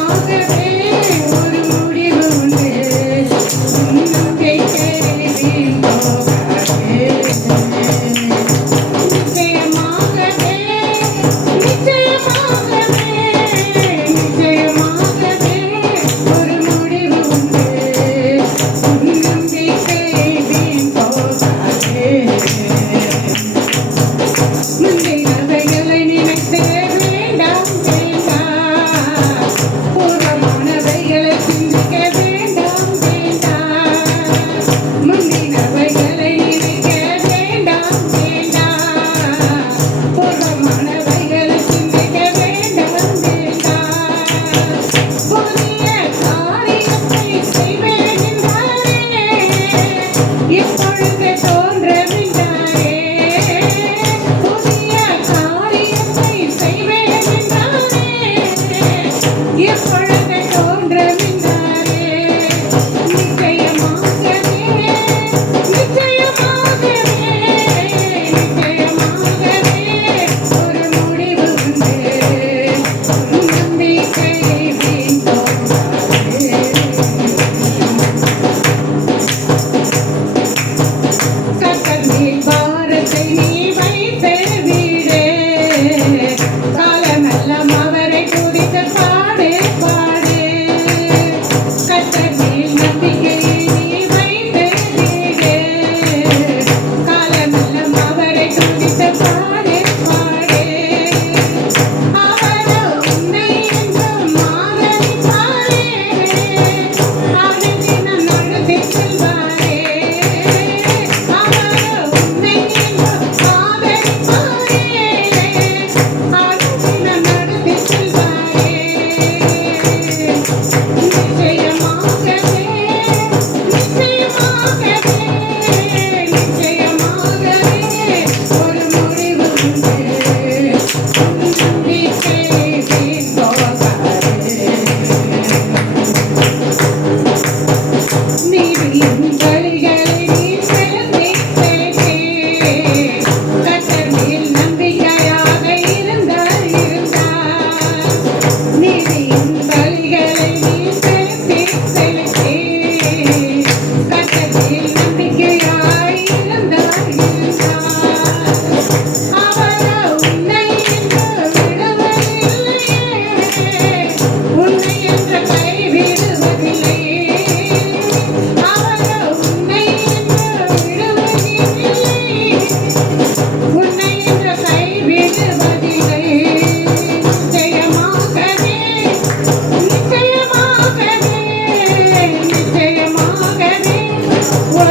முகவே ஒரு Yes, sir. carry Whoa.